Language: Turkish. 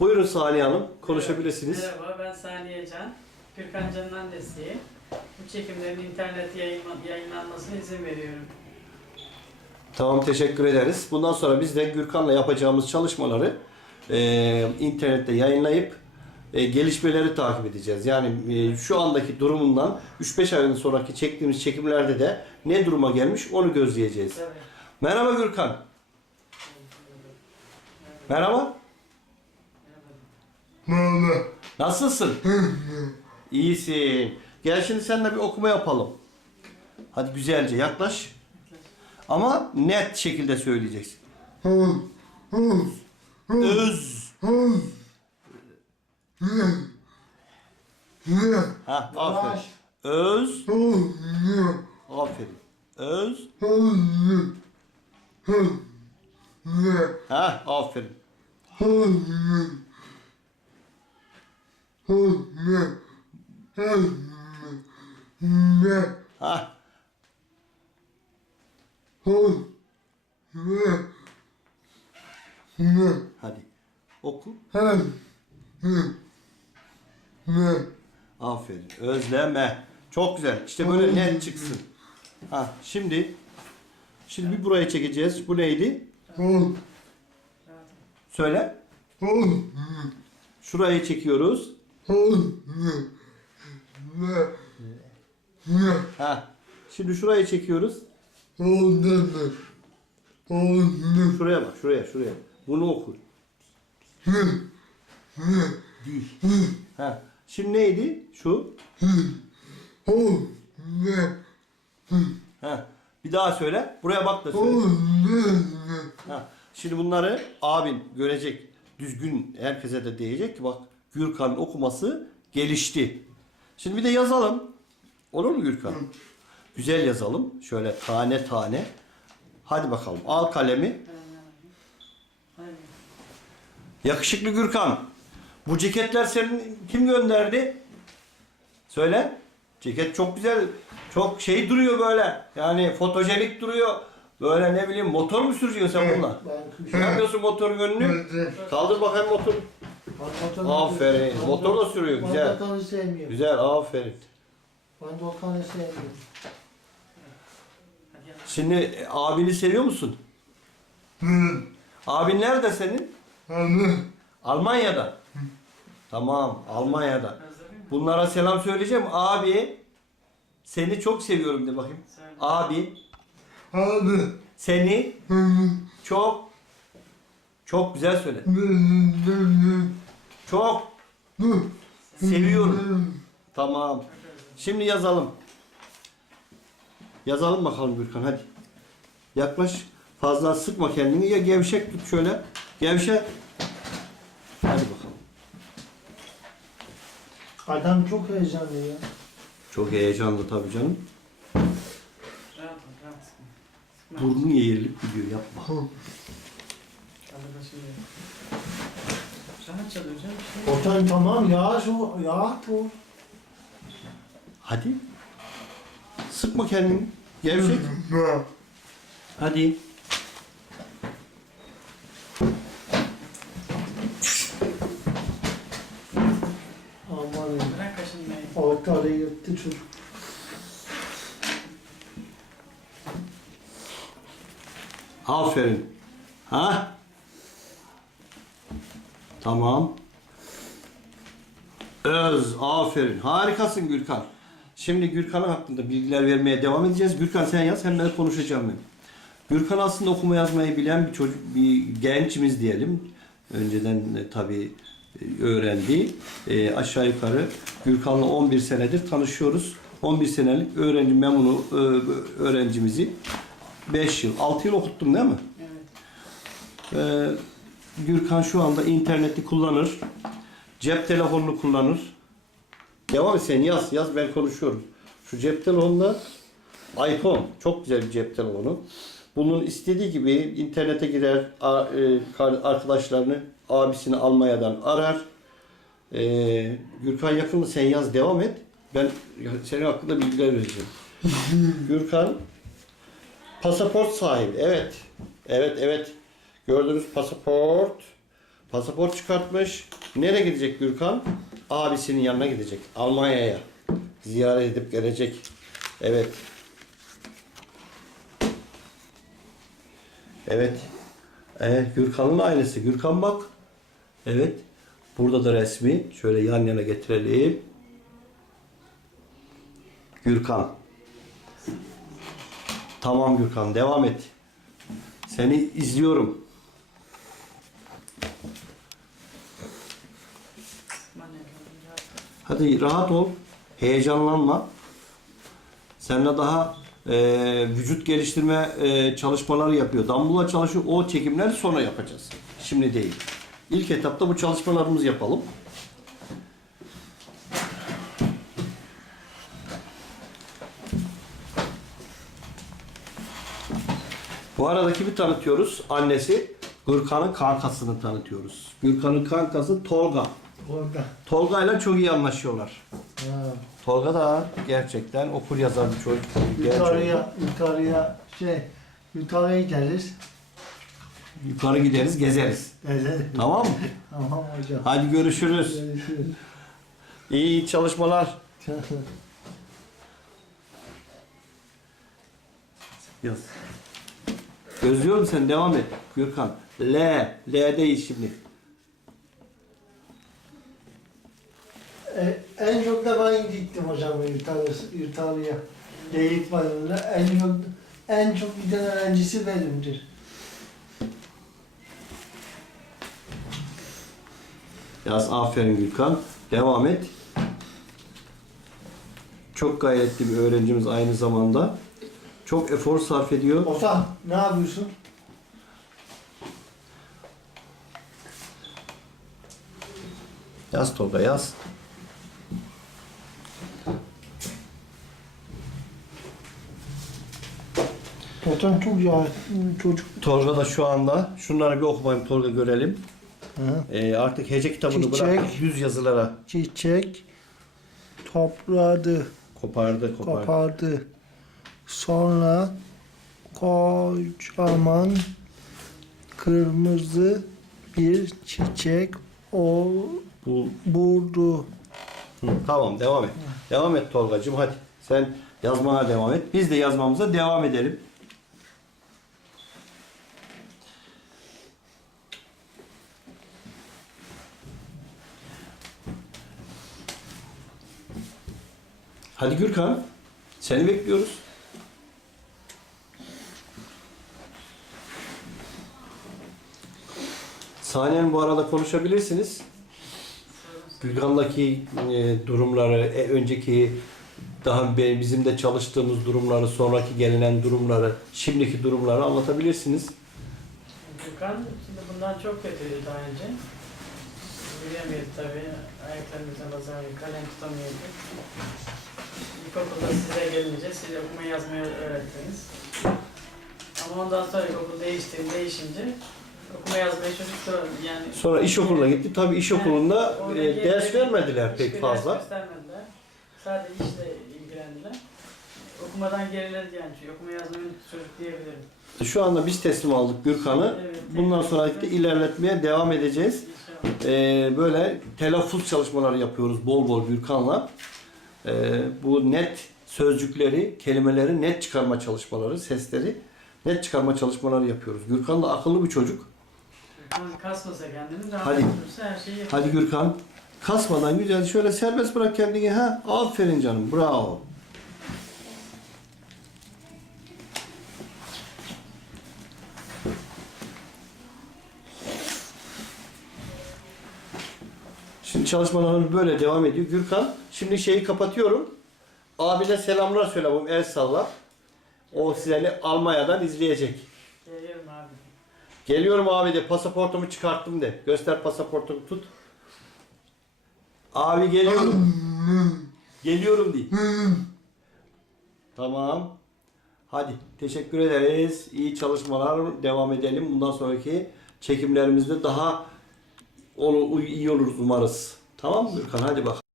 Buyurun Saniye Hanım, konuşabilirsiniz. Merhaba ben Saniye Can. Gürkan Can'ın annesiyim. Bu çekimlerin internet yayınla- yayınlanmasına izin veriyorum. Tamam, teşekkür ederiz. Bundan sonra biz de Gürkan'la yapacağımız çalışmaları e, internette yayınlayıp e, gelişmeleri takip edeceğiz. Yani e, şu andaki durumundan 3-5 ayın sonraki çektiğimiz çekimlerde de ne duruma gelmiş onu gözleyeceğiz. Evet. Merhaba Gürkan. Merhaba. Nasılsın? İyisin. Gel şimdi seninle bir okuma yapalım. Hadi güzelce yaklaş. Ama net şekilde söyleyeceksin. Öz. Ha, aferin. Öz. Aferin. Öz. Ha, aferin. Ha. Hadi. Oku. Aferin. Özleme. Çok güzel. İşte böyle net çıksın. Ha, şimdi şimdi bir buraya çekeceğiz. Bu neydi? Söyle. Şurayı çekiyoruz. Ha. Şimdi şurayı çekiyoruz. Şuraya bak, şuraya, şuraya. Bunu oku. Ha. Şimdi neydi? Şu. Ha. Bir daha söyle. Buraya bak da söyle. Ha. Şimdi bunları abin görecek. Düzgün herkese de diyecek ki bak Gürkan'ın okuması gelişti. Şimdi bir de yazalım. Olur mu Gürkan? Güzel yazalım. Şöyle tane tane. Hadi bakalım. Al kalemi. Yakışıklı Gürkan. Bu ceketler senin kim gönderdi? Söyle. Ceket çok güzel. Çok şey duruyor böyle. Yani fotojenik duruyor. Böyle ne bileyim motor mu sürüyorsun sen bununla? Ne yapıyorsun motorun önünü? Kaldır bakayım motor. Aferin. Motor da sürüyor. Ben Güzel. Volkan'ı sevmiyorum. Güzel. Aferin. Ben Volkan'ı sevmiyorum. Şimdi e, abini seviyor musun? Abin nerede senin? Almanya'da. Tamam. Almanya'da. Bunlara selam söyleyeceğim. Abi seni çok seviyorum de bakayım. Söyle. Abi seni çok çok güzel söyle. Çok seviyorum. Tamam. Şimdi yazalım. Yazalım bakalım Gürkan hadi. Yaklaş. Fazla sıkma kendini. Ya gevşek tut şöyle. Gevşe. Hadi bakalım. Adam çok heyecanlı ya. Çok heyecanlı tabii canım. Burnun eğrilip gidiyor yapma. Rahat çalıyor canım. bir şey. Volkan tamam ya şu ya bu. Hadi. Sıkma kendini. Gevşek. Hadi. Aman Bırak kaşınmayı. ortalığı yırttı çocuk. Aferin. Ha? Tamam. Öz, aferin. Harikasın Gürkan. Şimdi Gürkan'ın hakkında bilgiler vermeye devam edeceğiz. Gürkan sen yaz, hem ben konuşacağım ben. Gürkan aslında okuma yazmayı bilen bir çocuk, bir gençimiz diyelim. Önceden e, tabii e, öğrendi. E, aşağı yukarı Gürkan'la 11 senedir tanışıyoruz. 11 senelik öğrenci memunu e, öğrencimizi 5 yıl, 6 yıl okuttum değil mi? Evet. Ee, Gürkan şu anda interneti kullanır. Cep telefonunu kullanır. Devam et sen yaz. Yaz ben konuşuyorum. Şu cep telefonunda iPhone. Çok güzel bir cep telefonu. Bunun istediği gibi internete girer. e, Arkadaşlarını, abisini Almanya'dan arar. Ee, Gürkan yakında sen yaz devam et. Ben senin hakkında bilgiler vereceğim. Gürkan pasaport sahibi. Evet. Evet, evet. Gördüğünüz pasaport. Pasaport çıkartmış. Nereye gidecek Gürkan? Abisinin yanına gidecek. Almanya'ya. Ziyaret edip gelecek. Evet. Evet. Evet Gürkan'ın ailesi. Gürkan bak. Evet. Burada da resmi. Şöyle yan yana getirelim. Gürkan. Tamam Gürkan devam et. Seni izliyorum. Hadi rahat ol. Heyecanlanma. Seninle daha e, vücut geliştirme e, çalışmaları yapıyor. Dumbbell'la çalışıyor. O çekimleri sonra yapacağız. Şimdi değil. İlk etapta bu çalışmalarımızı yapalım. Bu arada kimi tanıtıyoruz? Annesi Gürkan'ın kankasını tanıtıyoruz. Gürkan'ın kankası Tolga. Tolga ile çok iyi anlaşıyorlar. Ha. Tolga da gerçekten okur yazar bir çocuk. Yukarıya, yukarıya şey, yukarıya geliriz. Yukarı gideriz, gezeriz. Evet. Tamam mı? Tamam hocam. Hadi görüşürüz. Görüşürüz. İyi çalışmalar. Yaz. Gözlüyorum sen devam et. Gürkan. L. L değil şimdi. E, en çok da ben gittim hocam yukarı, yukarıya. Geyik balonuna en çok en çok giden öğrencisi benimdir. Yaz aferin Gürkan. Devam et. Çok gayretli bir öğrencimiz aynı zamanda. Çok efor sarf ediyor. Ota ne yapıyorsun? Yaz Tolga yaz. Otan çok ya çocuk. Tolga da şu anda şunları bir okumayın Tolga görelim. Ha. Ee, artık hece kitabını Çiçek. bırak yüz yazılara Çiçek topladı, kopardı kopardı. kopardı. Sonra kocaman kırmızı bir çiçek o Bu, buldu. Hı, tamam devam et. Devam et Tolgacığım hadi. Sen yazmana devam et. Biz de yazmamıza devam edelim. Hadi Gürkan. Seni bekliyoruz. Saniye'nin bu arada konuşabilirsiniz. Gülgan'daki e, durumları, e, önceki daha bizim de çalıştığımız durumları, sonraki gelinen durumları, şimdiki durumları anlatabilirsiniz. Gürkan şimdi bundan çok kötüydü daha önce. Yürüyemiyordu tabii. Ayaklarımızla bazen kalem tutamıyordu. İlkokulda size gelince siz okuma yazmayı öğrettiniz. Ama ondan sonra ilkokul değişti, değişince okuma yazmayı çocuk da yani Sonra iş okuluna gitti. Tabii iş okulunda e, ders vermediler hiçbir pek ders fazla. göstermediler. Sadece işle ilgilendiler. Okumadan geriledi yani. Çünkü okuma yazmayı çocuk diyebilirim. Şu anda biz teslim aldık Gürkan'ı. Evet, Bundan sonra da ilerletmeye devam edeceğiz. İnşallah. Ee, böyle telaffuz çalışmaları yapıyoruz bol bol Gürkan'la. Ee, bu net sözcükleri, kelimeleri net çıkarma çalışmaları, sesleri net çıkarma çalışmaları yapıyoruz. Gürkan da akıllı bir çocuk. Gürkan kasmasa kendini rahat Hadi. her şeyi yapar. Hadi Gürkan. Kasmadan güzel şöyle serbest bırak kendini. Ha, aferin canım. Bravo. Şimdi çalışmalarımız böyle devam ediyor. Gürkan, şimdi şeyi kapatıyorum. Abine selamlar söyle bu el salla. O seni Almanya'dan izleyecek. Geliyorum abi. Geliyorum abi de pasaportumu çıkarttım de. Göster pasaportumu tut. Abi geliyorum. geliyorum de. tamam. Hadi teşekkür ederiz. İyi çalışmalar devam edelim. Bundan sonraki çekimlerimizde daha olu- iyi oluruz umarız. Tamam mı Gürkan? Hadi bak.